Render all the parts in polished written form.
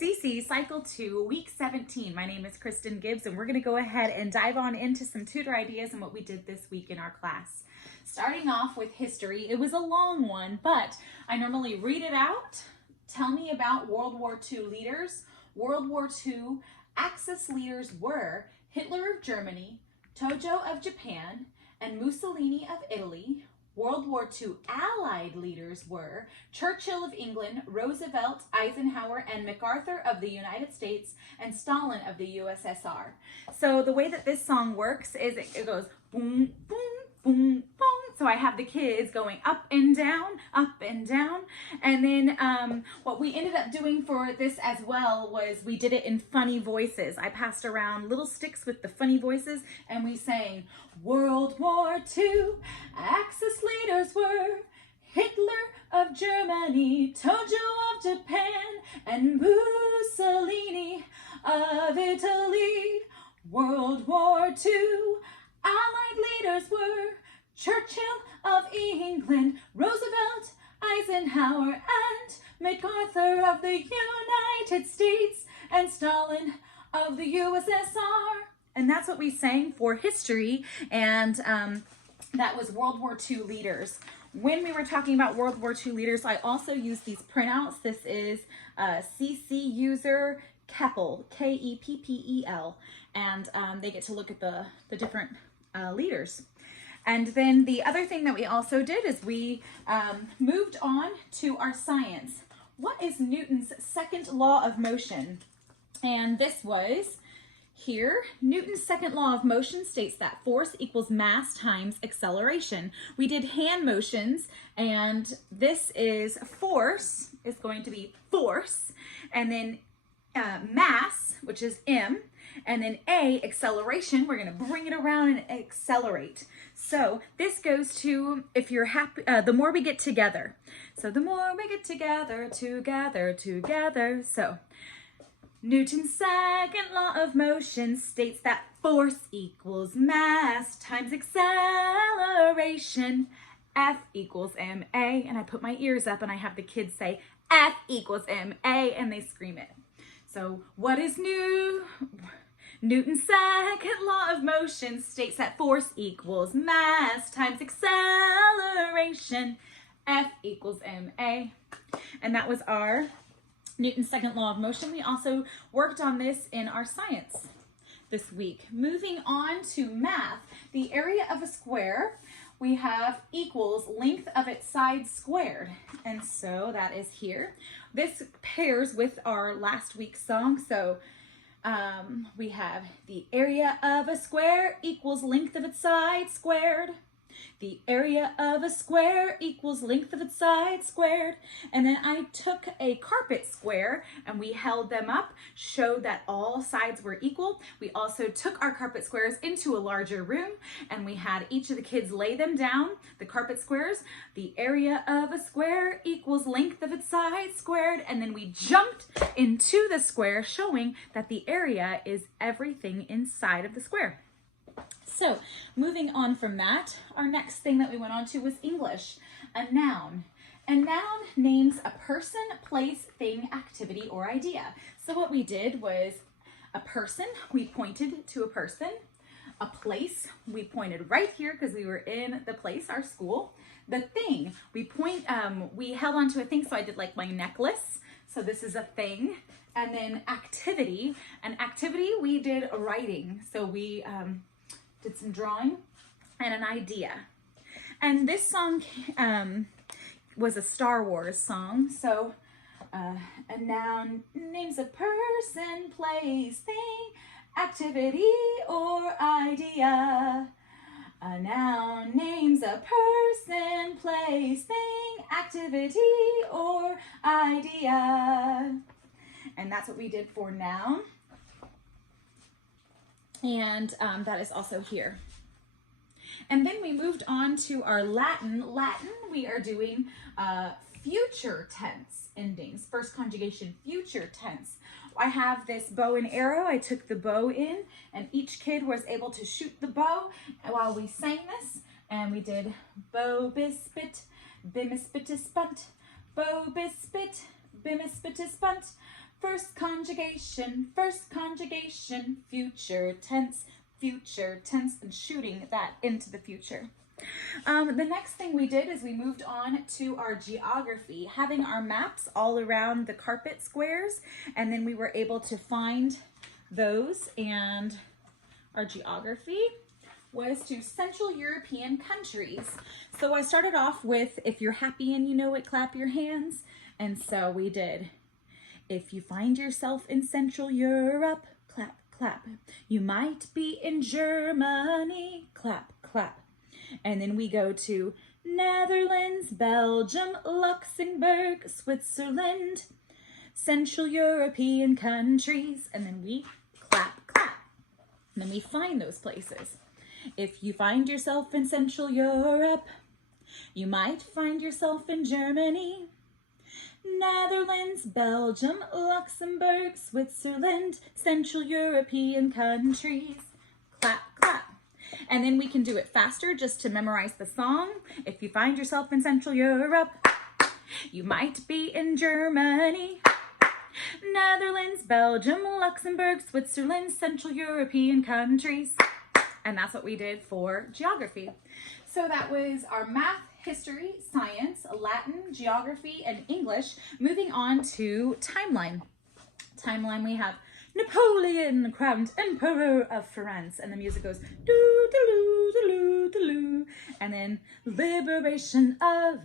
CC Cycle 2, Week 17. My name is Kristen Gibbs, and we're going to go ahead and dive on into some tutor ideas and what we did this week in our class. Starting off with history, it was a long one, but I normally read it out. Tell me about World War II leaders. World War II Axis leaders were Hitler of Germany, Tojo of Japan, and Mussolini of Italy. World War II Allied leaders were Churchill of England, Roosevelt, Eisenhower, and MacArthur of the United States, and Stalin of the USSR. So the way that this song works is it goes boom, boom, boom, boom. So I have the kids going up and down, and then what we ended up doing for this as well was we did it in funny voices. I passed around little sticks with the funny voices, and we sang World War II, Axis leaders were Hitler of Germany, Tojo of Japan, and Mussolini of Italy. World War II, Allied leaders were Churchill of England, Roosevelt, Eisenhower, and MacArthur of the United States, and Stalin of the USSR. And that's what we sang for history, and that was World War II leaders. When we were talking about World War II leaders, I also used these printouts. This is CC user Keppel, Keppel, and they get to look at the different leaders. And then the other thing that we also did is we moved on to our science. What is Newton's second law of motion? And this was here. Newton's second law of motion states that force equals mass times acceleration. We did hand motions, and this is force is going to be force, and then mass, which is m, and then A, acceleration, we're going to bring it around and accelerate. So this goes to, if you're happy, the more we get together. So the more we get together. So Newton's second law of motion states that force equals mass times acceleration. F equals ma, and I put my ears up and I have the kids say F equals ma, and they scream it. So what is Newton's second law of motion states that force equals mass times acceleration. F equals ma. And that was our Newton's second law of motion. We also worked on this in our science this week. Moving on to math, the area of a square we have equals length of its sides squared. And so that is here. This pairs with our last week's song. So we have the area of a square equals length of its sides squared. The area of a square equals length of its sides squared. And then I took a carpet square and we held them up, showed that all sides were equal. We also took our carpet squares into a larger room and we had each of the kids lay them down, the carpet squares. The area of a square equals length of its sides squared. And then we jumped into the square, showing that the area is everything inside of the square. So moving on from that, our next thing that we went on to was English, a noun. A noun names a person, place, thing, activity, or idea. So what we did was a person, we pointed to a person. A place, we pointed right here because we were in the place, our school. The thing, we held onto a thing, so I did like my necklace. So this is a thing. And then activity, we did writing. So we did some drawing and an idea. And this song was a Star Wars song. So a noun names a person, place, thing, activity, or idea. A noun names a person, place, thing, activity, or idea. And that's what we did for noun. And that is also here. And then we moved on to our Latin. Latin, we are doing future tense endings. First conjugation, future tense. I have this bow and arrow. I took the bow in, and each kid was able to shoot the bow while we sang this. And we did bow bispit, bimispitis bunt, bow bispit, bimispitis bunt, First conjugation, future tense, and shooting that into the future. The next thing we did is we moved on to our geography, having our maps all around the carpet squares, and then we were able to find those, and our geography was to Central European countries. So I started off with, if you're happy and you know it, clap your hands. And so we did, if you find yourself in Central Europe, clap, clap. You might be in Germany, clap, clap. And then we go to Netherlands, Belgium, Luxembourg, Switzerland, Central European countries, and then we clap, clap. And then we find those places. If you find yourself in Central Europe, you might find yourself in Germany, Netherlands, Belgium, Luxembourg, Switzerland, Central European countries. Clap, clap. And then we can do it faster just to memorize the song. If you find yourself in Central Europe, you might be in Germany, Netherlands, Belgium, Luxembourg, Switzerland, Central European countries. And that's what we did for geography. So that was our math, history, science, Latin, geography, and English. Moving on to timeline. Timeline, we have Napoleon crowned Emperor of France, and the music goes doo-doo-doo-doo-doo-doo, and then liberation of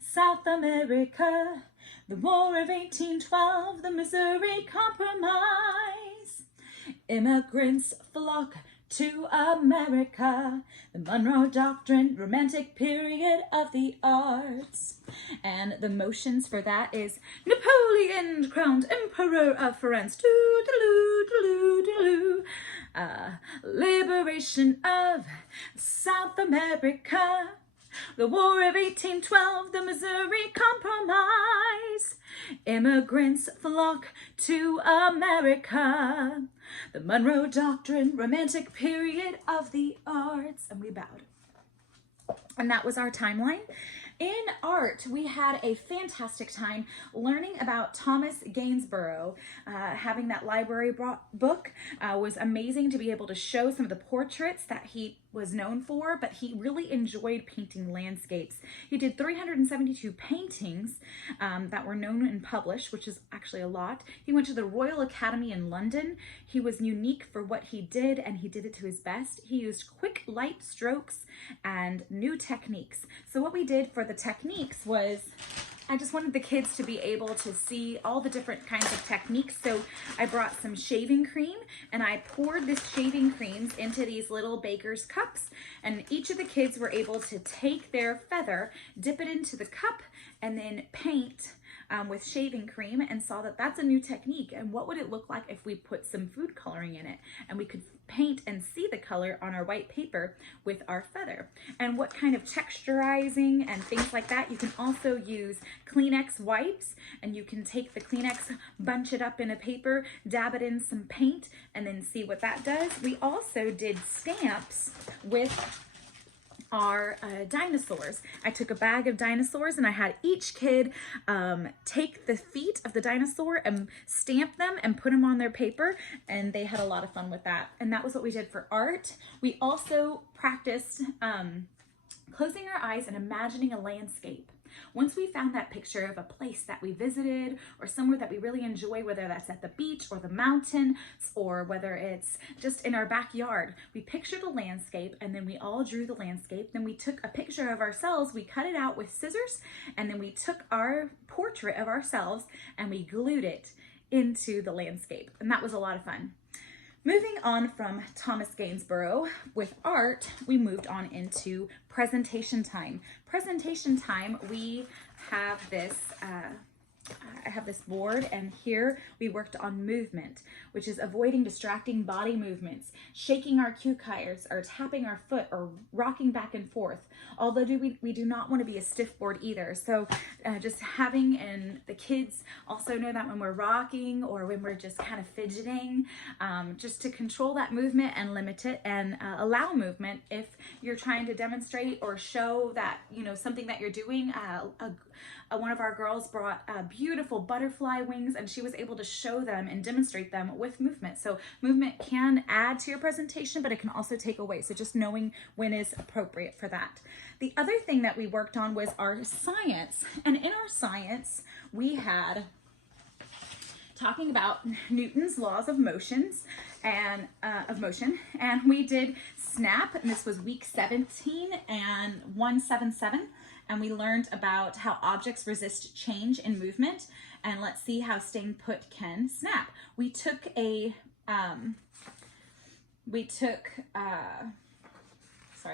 South America, the War of 1812, the Missouri Compromise, immigrants flock to America, the Monroe Doctrine, romantic period of the arts. And the motions for that is Napoleon crowned Emperor of France, liberation of South America, the War of 1812, the Missouri Compromise, immigrants flock to America, the Monroe Doctrine, romantic period of the arts. And we bowed. And that was our timeline. In art, we had a fantastic time learning about Thomas Gainsborough. Having that library book was amazing to be able to show some of the portraits that he was known for, but he really enjoyed painting landscapes. He did 372 paintings that were known and published, which is actually a lot. He went to the Royal Academy in London. He was unique for what he did, and he did it to his best. He used quick, light strokes and new techniques. So what we did for the techniques was, I just wanted the kids to be able to see all the different kinds of techniques. So I brought some shaving cream, and I poured this shaving creams into these little baker's cups, and each of the kids were able to take their feather, dip it into the cup, and then paint with shaving cream, and saw that that's a new technique. And what would it look like if we put some food coloring in it, and we could paint and see the color on our white paper with our feather, and what kind of texturizing and things like that. You can also use Kleenex wipes, and you can take the Kleenex, bunch it up in a paper, dab it in some paint, and then see what that does. We also did stamps with our dinosaurs. I took a bag of dinosaurs, and I had each kid take the feet of the dinosaur and stamp them and put them on their paper, and they had a lot of fun with that. And that was what we did for art. We also practiced closing our eyes and imagining a landscape. Once we found that picture of a place that we visited or somewhere that we really enjoy, whether that's at the beach or the mountain or whether it's just in our backyard, we pictured a landscape, and then we all drew the landscape. Then we took a picture of ourselves, we cut it out with scissors, and then we took our portrait of ourselves and we glued it into the landscape. And that was a lot of fun. Moving on from Thomas Gainsborough with art, we moved on into presentation time. Presentation time, we have this, I have this board, and here we worked on movement, which is avoiding distracting body movements, shaking our cue cards, or tapping our foot, or rocking back and forth. Although we do not want to be a stiff board either. So just having, and the kids also know that when we're rocking or when we're just kind of fidgeting, just to control that movement and limit it, and allow movement if you're trying to demonstrate or show that, you know, something that you're doing, one of our girls brought beautiful butterfly wings, and she was able to show them and demonstrate them with movement. So movement can add to your presentation, but it can also take away. So just knowing when is appropriate for that. The other thing that we worked on was our science. And in our science, we had talking about Newton's laws of motions and motion, and we did SNAP, and this was week 17 and 177, and we learned about how objects resist change in movement, and let's see how staying put can snap. We took a sorry,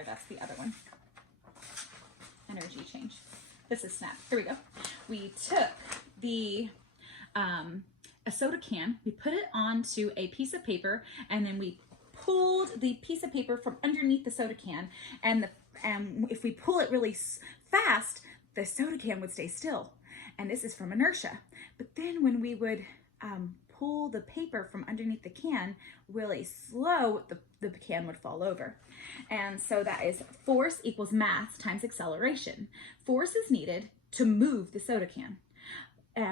that's the other one. Energy change. This is SNAP. Here we go. We took a soda can, we put it onto a piece of paper, and then we pulled the piece of paper from underneath the soda can, and if we pull it really fast, the soda can would stay still. And this is from inertia. But then when we would pull the paper from underneath the can really slow, the can would fall over. And so that is force equals mass times acceleration. Force is needed to move the soda can.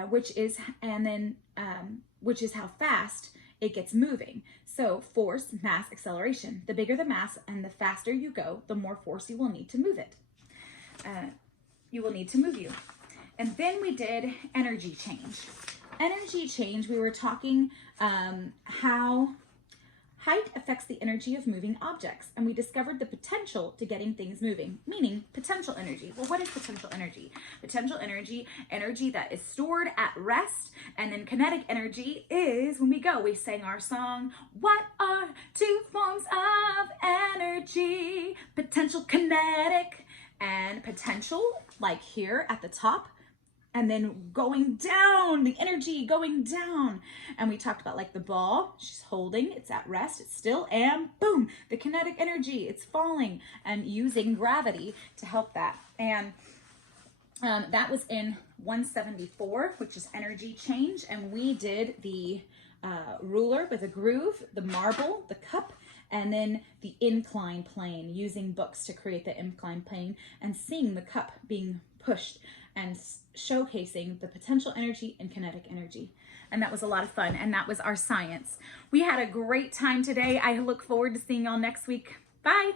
Which is how fast it gets moving. So force, mass, acceleration. The bigger the mass and the faster you go, the more force you will need to move it. You will need to move you. And then we did energy change. Energy change, we were talking how height affects the energy of moving objects, and we discovered the potential to getting things moving, meaning potential energy. Well, what is potential energy? Potential energy, energy that is stored at rest, and then kinetic energy is when we go. We sang our song, what are two forms of energy? Potential, kinetic, and potential, like here at the top, and then going down, the energy going down. And we talked about like the ball, she's holding, it's at rest, it's still, and boom, the kinetic energy, it's falling, and using gravity to help that. And that was in 174, which is energy change. And we did the ruler with a groove, the marble, the cup, and then the incline plane, using books to create the incline plane and seeing the cup being pushed and showcasing the potential energy and kinetic energy. And that was a lot of fun, and that was our science. We had a great time today. I look forward to seeing y'all next week. Bye.